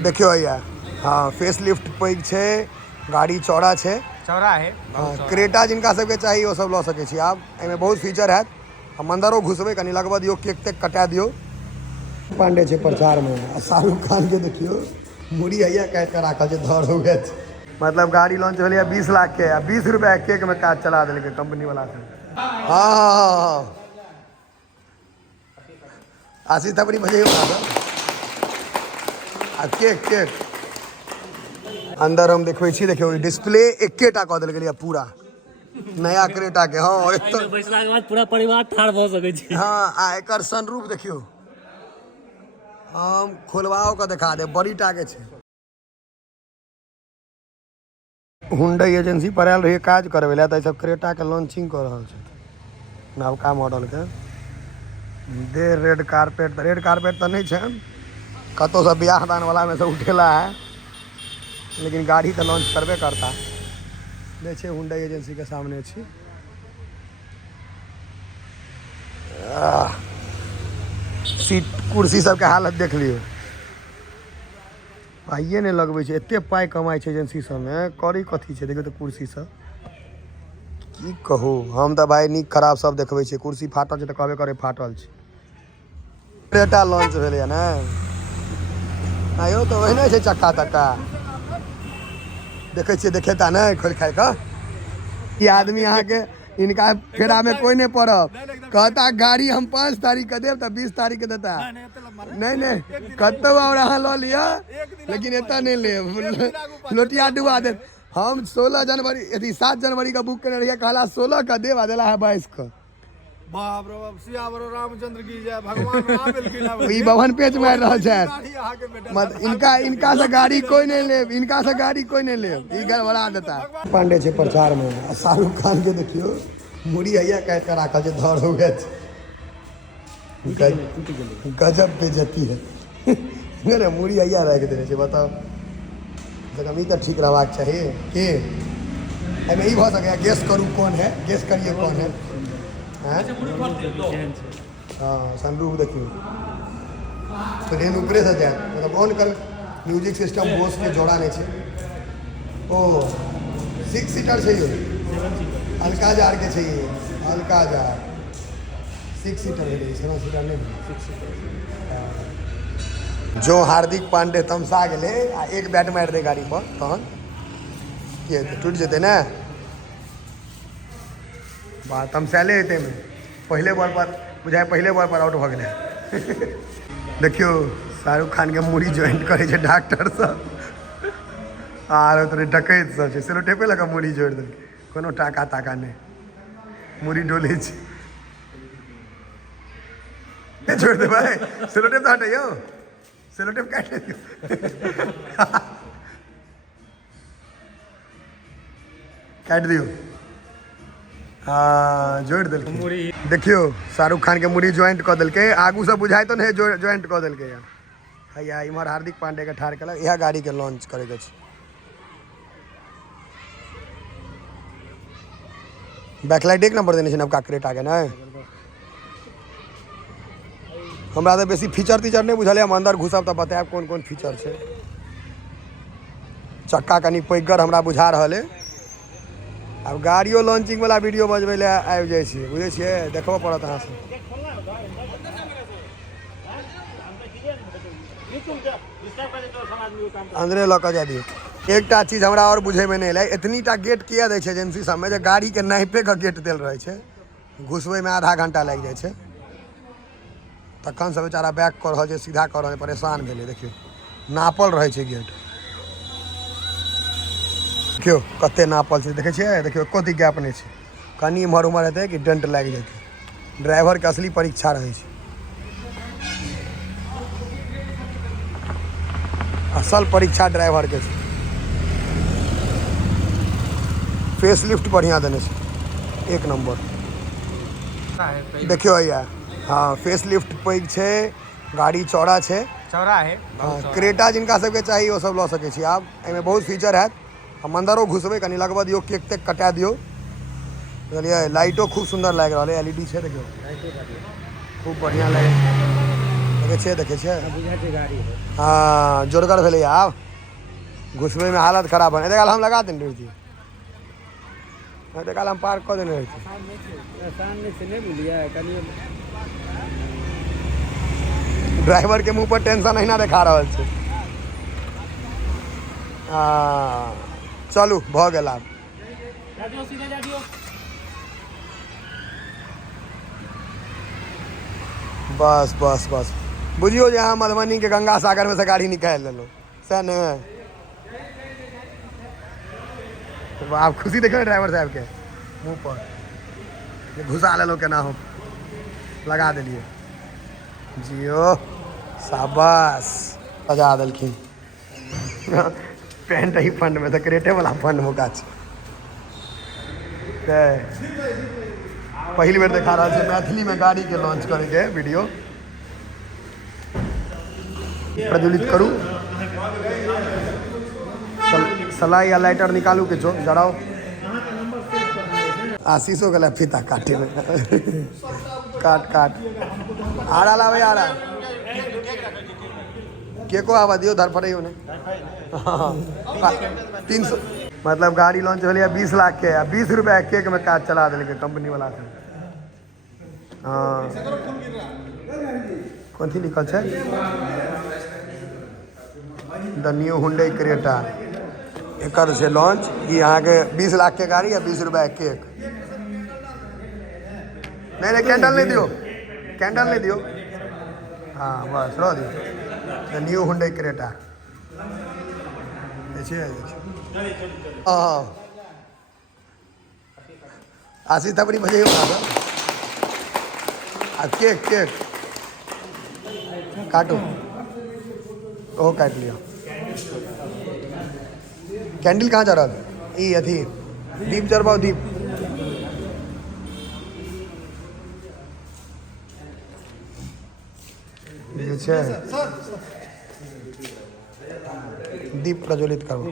देखियो भैया, हाँ फेस लिफ्ट पैघ छै, गाड़ी चौड़ा छै, चौड़ा है। क्रेटा जिनका सबके चाहिए वो सब लऽ सकै छी। आब एहिमे बहुत फीचर हैत। हम अंदरो घुसबै, कनि लगबऽ दियौ, केक तेक कटा दियौ। पांडे छै प्रचार में, आ शाहरुख खान के देखियो मुड़ी हैया काटि कऽ राखल छै, धर हो गया छै। मतलब गाड़ी लॉन्च भेलै 20 लाख के, 20 रुपया केक में काज चला देलकै कंपनी वाला सब। हाँ आशीष तबरी बजे आ केक केक अंदर हम देखबै छी। देखियो डिस्प्ले एकेटा कऽ देलकै पूरा नया क्रेटा के। हाँ बैसला के बाद पूरा परिवार ठाढ़ भऽ सकै छै। हाँ आ एकर सनरूफ देखियो, हम खोलवाओ के दिखा दे, बड़ी टा के छै। हुंडई एजेंसी पर आयल रही काज करबै लए, तऽ सब क्रेटा के लॉन्चिंग कर रहल छै नवका मॉडल के। दे रेड कारपेट तऽ नहीं छै, कतौ सब बियाह दान वाला में से उठेला है, लेकिन गाड़ी तो लॉन्च करबे करता। देखिए हुंडई एजेंसी के सामने छी। सीट कुर्सी सबके हालत देख लियो, पाइए नहीं लगबै छै। एते पाइ कमाई छै एजेंसी सबमे, करी कथी छै। देखियो तो कुर्सी सब की कहू। हम तो भाई नीक खराब सब देखबै छी। कुर्सी फाटल छै तऽ कहबे करे फाटल छै। क्रेटा लॉन्च भेलै ने, आयो तो ओहिने छै चक्का तक्का देखे छियै, देखेता नहीं खोल खाल कऽ। ई आदमी अहाँ के इनका फेरा में कोई नहीं पड़ब, कहता गाड़ी हम 5 तारीख के देव तो 20 तारीख के देता। नहीं कतौ और अहाँ लऽ लिया, लेकिन एता नहीं ले, लोटिया डुबा दे। हम 16 जनवरी यदि 7 जनवरी का बुक करने रहिए, कहला 16 का देवा देला है 22 का। बाप रे बाप, सियावर रामचंद्र की जय, भगवान आबेल ई बभन पेच मार रहल छै। मत इनका से गाड़ी कोई नहीं ले, इनका से गाड़ी कोई नहीं ले, ई गड़बड़ा देता। पांडे छै प्रचार में, आ शाहरुख खान के देखियो मुड़ी हैया काटि कऽ राखल छै, धर हो गया छै। गजब बेइज्जती है। अरे मुड़ी हैया राखि देने छै, बताओ। जगह ई तो ठीक रहबाक चाहिए। के एहिमे ई भऽ सकैए, गेस करू कौन है, गेस करिए कौन है। हाँ सनरूफ देखियो, ट्रेन ऊपरे से जाए, मतलब ऑन कर। म्यूजिक सिस्टम बोस के जोड़ा नहीं छै। ओ 6 सीटर चाहिए, अलकाजार के चाहिए, अलकाजार 6 सीटर है, 7 सीटर नहीं। जो हार्दिक पांडे तमसा गेले आ एक बैट मार दे गाड़ी पर, तहन की हेतै, टूट जेतै ना। बात हम सैले हेतै में पहले बॉल पर बुझाए, पहले बॉल पर आउट भ गेलै। देखियो शाहरुख खान के मुड़ी ज्वाइंट करे छै डॉक्टर सब, आर तोरे डकैत सब छै। सेलो टेपे लगा मुड़ी जोड़ देलकै, कोनो टाका ताका नहीं, मुड़ी डोले छै। छोड़ दे भाई, सेलो टेप हटाइयो, सेलो टेप काट दियो। काट दियो, हाँ जोड़ दिल। देखियो शाहरुख खान के मुड़ी ज्वाइंट कऽ देलकै, आगू से बुझाई तो नहीं ज्वाइंट कऽ देलकै। हैया इमहर हार्दिक पांडे के ठाड़ केलक, यह गाड़ी के लॉन्च करे के छै। बैकलाइट 1 नंबर देने छै नवका क्रेटा के ना। हमरा तो बेसी फीचर तीचर नहीं बुझल, हम अंदर घुसब तो बतायब कोन कोन फीचर छै। चक्का कनि पैगर हमरा बुझा रहल है। अब गाड़ियों लॉन्चिंग वाला वीडियो बजबै ले आबि जाइ छै, बुझे छियै, देखबो पड़त अहाँ से। अंदरे लऽ कऽ जा दियौ। एकटा चीज हमरा और बुझे में नहीं एलै, इतनीटा गेट किया दै छै एजेंसी सबमे, जे गाड़ी के नापे के गेट देल रहे छै, घुसबै में आधा घंटा लागि जाइ छै। तखन से बेचारा बैक कऽ रहल छै, सीधा कऽ रहल छै, परेशान भेलै। देखियो नापल रहे छै गेट, देखियो कते नापल छै, देखे छियै। देखियो एको दी गैप नहीं छै, कनी इम्हर उम्हर हेतै कि डेंट लागि जेतै। ड्राइवर के असली परीक्षा रहे छै, असल परीक्षा ड्राइवर के छै। फेस लिफ्ट बढ़िया देने छै, 1 नंबर। देखियो भैया, हाँ फेस लिफ्ट पैघ छै, गाड़ी चौड़ा छै, चौड़ा है। क्रेटा जिनका सबके चाहिए वो सब लऽ सकै छी। आब एहिमे बहुत फीचर हैत। हम अंदरो घुसबै, कनि लगबऽ दियौ, केक तेक कटा दियौ, बुझलिए। लाइटो खूब सुंदर लागि रहा है, LED छै, देखियो खूब बढ़िया लाइट। देखे छे बुझा के गाड़ी है। हाँ जोरगर भेलै आब घुसबै में हालत खराब है। देखा हम लगा देने रही देखा हम पार्क कर देने रही सामने से नहीं बुलिया कनी ड्राइवर के मुंह पर टेंशन ही ना देखा रहा है। चलू भ गेल आब सीधा जा दियो। बस बस बस बुझियो जे अहाँ मधुबनी के गंगा सागर में से गाड़ी निकाल लेलो सह ने। तो आप खुशी देखो ड्राइवर साहब के मुंह पर घुसा लेलो केना हो लगा दिलिए जियो शाबाश सजा देलखिन। पेंट ही फंड में तो क्रेटे वाला फंड मुका पहली बेर देखा रहा है मैथिली में गाड़ी के लॉन्च करे के वीडियो प्रज्वलित करूँ सलाई या लाइटर निकालू के जराओ आशीषो गला फीता काटे में काट आड़ा लावे आड़ा के को आवा दियो धर पड़े होने 300 मतलब गाड़ी लॉन्च भेल 20 लाख के 20 रुपया केक में काज चला दिल कंपनी वाला से। हाँ कौन थी लिखल है द न्यू हुंडई क्रेटा एकर से लॉन्च कि यहाँ के 20 लाख के गाड़ी या 20 रुपया केक। नहीं कैंडल नहीं दियो कैंडल नहीं दियो। हाँ बस रो दियो द न्यू हुंडई क्रेटा आशीष तबड़ी बजे केक केक काटो ओ काट लिया। कैंडल कहाँ जा रहा है ये अथी दीप जरबाओ दीप दीप प्रज्वलित करो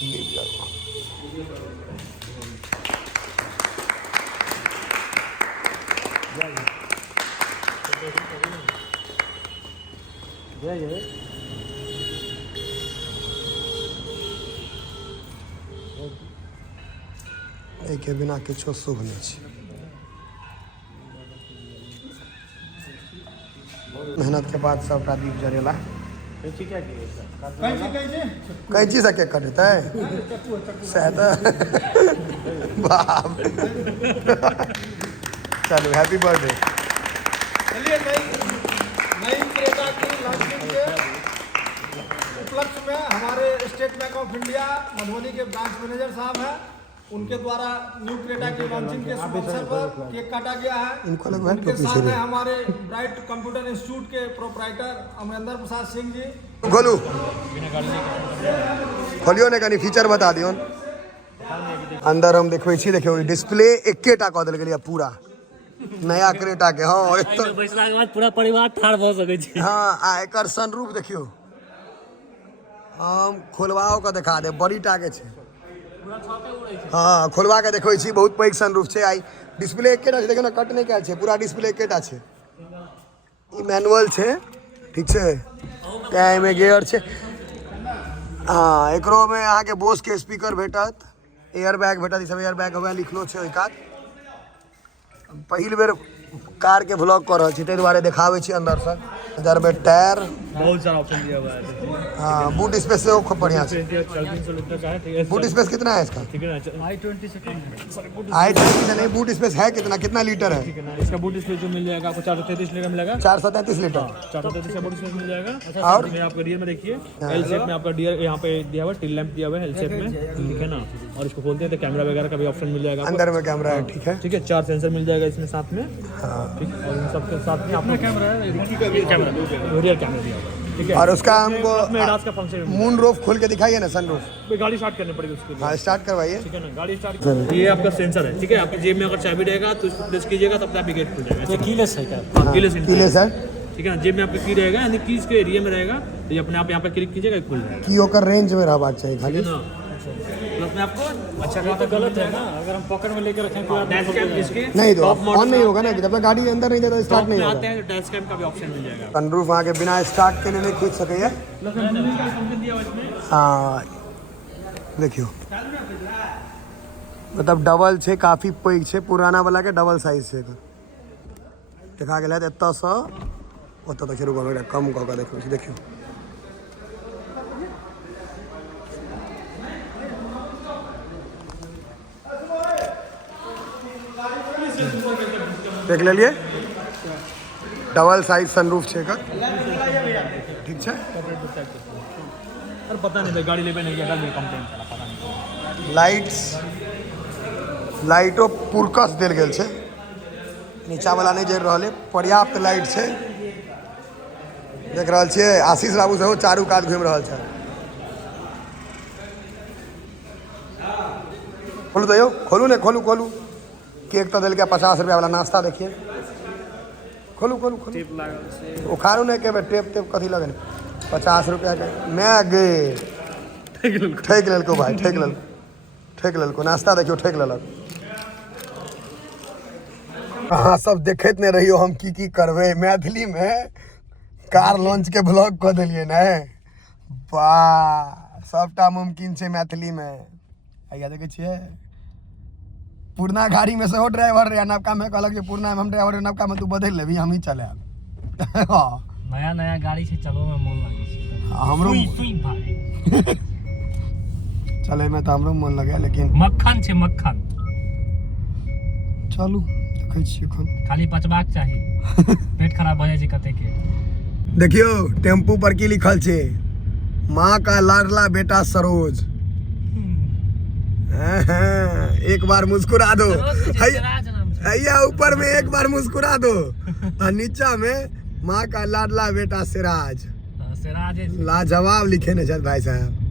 दीप जरबाओ। एके बिना किछो शुभ नहीं छै। मेहनत के बाद सबटा दीप जरेला कैंची से केक कटेतै सह बाप चलो हैप्पी बर्थडे। चलिए नई क्रेटा की लॉन्चिंग के उपलक्ष्य में हमारे state bank of India Madhubani के ब्रांच मैनेजर साहब हैं उनके द्वारा न्यू क्रेटा की लॉन्चिंग के शुभ अवसर पर केक काटा गया है। उनके साथ हैं हमारे ब्राइट कंप्यूटर इंस्टीट्यूट के प्रोप्राइटर अमरेंद्र प्रसाद सिंह जी। खोलू खोलियो ने कनी फीचर बता दियो। अंदर हम देखबै छी देखियो डिस्प्ले एकेटा क देल गेलिया पूरा नया क्रेटा के। हाँ तो बैसला के बाद पूरा परिवार ठाड़ भ सकै छै। हाँ आ एकर सनरूफ देखियो हम खोलवाओ के दिखा दे बड़ी टा के छै। हाँ खोलवा के देखबै छी बहुत पैघ सनरूफ छै। आई डिस्प्ले एकेटा छै देखियो ना कट नहीं कैल छै पूरा डिस्प्ले एकेटा छै। ई मैनुअल छै ठीक छै टाइम में गियर छै। हाँ एकरो में अहाँ के बोस के स्पीकर भेटत एयर बैग भेटत। ई सब एयर बैग हवे लिखलो छै ओइ कात। पहिल बेर कार के व्लॉग कर रहल छी तै दुआरे देखाबै छी अंदर से। अंदर में टायर बहुत सारा ऑप्शन दिया हुआ है। हाँ बूट स्पेस से खूब बढ़िया है। बूट स्पेस कितना है इसका? i20 से कम है। i20 से नहीं बूट स्पेस है कितना कितना लीटर है? ठीक है ना इसका बूट स्पेस जो मिल जाएगा आपको 433 लीटर मिलेगा। 433 लीटर 433 का बूट स्पेस मिल जाएगा। और में आपका रियर में देखिए एल शेप में आपका डियर यहाँ पे दिया हुआ टिल लैंप दिया हुआ है एल शेप में ठीक है ना। और इसको खोलते हैं तो कैमरा वगैरह का भी ऑप्शन मिल जाएगा। अंदर में कैमरा है ठीक है। ठीक है 4 सेंसर मिल जाएगा इसमें साथ में। ठीक और इन सबके साथ में आपका कैमरा है कैमरा रियर कैमरा दिया हुआ है ठीक है। और उसका हमको एडास का फंक्शन मून रूफ खोल के दिखाइए ना सनरूफ। गाड़ी स्टार्ट करनी पड़ेगी उसके लिए। हाँ स्टार्ट करवाइए ठीक है ना गाड़ी स्टार्ट। ये आपका सेंसर है ठीक है। आपकी जेब में अगर चाबी रहेगा तो इसको प्रेस कीजिएगा तब आपकी गेट खुल जाएगा। ये कीलेस है क्या? कीलेस है ठीक है ना। जेब में आपका की रहेगा यानी कीज के एरिया में रहेगा तो ये अपने आप यहाँ पे क्लिक कीजिएगा खुल जाएगा। की ओकर रेंज में रहबाक चाहिए खाली। प्लस में इसमें आपको अच्छा खासा गलत है ना, अगर हम पॉकेट में लेकर रखें तो डैश कैम इसके नहीं तो ऑन नहीं होगा ना, कि जब तक गाड़ी अंदर नहीं देता स्टार्ट नहीं आते होगा। हैं तो डैश कैम का भी ऑप्शन मिल जाएगा। सनरूफ वहाँ के बिना स्टार्ट के नहीं खींच सके है। हाँ देखियो, मतलब डबल छे, काफी पैघ छे, पुराना वाला के डबल साइज छे। देखा गेल है एतऽ सँ ओतऽ तक रुकल है, कम कऽ कऽ देखियो देखियो। देख लेलिए, डबल साइज सनरूफ छे एकर, ठीक छे। अरे पता नहीं गाड़ी लेबे नहीं किया, मेरी कंप्लेंट चला, पता नहीं। लाइटो पुरकस देल गेल छे, नीचा वाला नहीं जरि रहल है, पर्याप्त लाइट छे। देख रहल छियै आशीष बाबू सेहो चारू कात घूमि रहल छै। खोलू तो यौ, खोलू ने, खोलू खोलू। केक तो देलकै 50 रुपया वाला, नाश्ता देखिए, खोलू खोलू खोलू। उखाड़ू नहीं के टेप टेप कथी लगल, 50 रुपया के मैगे ठेक लेलको भाई, ठेक लेलको। नाश्ता देखियो ठेक लेलक। अहाँ सब देखैत नहीं रहियो हम की करबै। मैथिली में कार लॉन्च के ब्लॉग कऽ देलियै ने, वाह सबटा मुमकिन छै मैथिली में। आइया देखै छियै, पुरना गाड़ी में सेहो ड्राइवर रहे, नवका में कहलक जे पुरना में हम ड्राइवर रहे, नवका में तू बदलि लेबही, हम ही चलाएब। नया नया गाड़ी से चलो में मन लगे छै, हमरो सुई भाई चले में तो हमरो मन लगे, लेकिन मक्खन छै मक्खन। चलू देखै छियै एखन। खाली पचबाक चाही, पेट खराब भऽ जाइ छै कते के। देखियो टेम्पू पर की लिखल छै, माँ का लाडला बेटा सरोज। एक बार मुस्कुरा दो, हैया ऊपर में एक बार मुस्कुरा दो, और नीचा में माँ का लाडला बेटा सिराज। सिराज लाजवाब लिखे ने भाई साहब।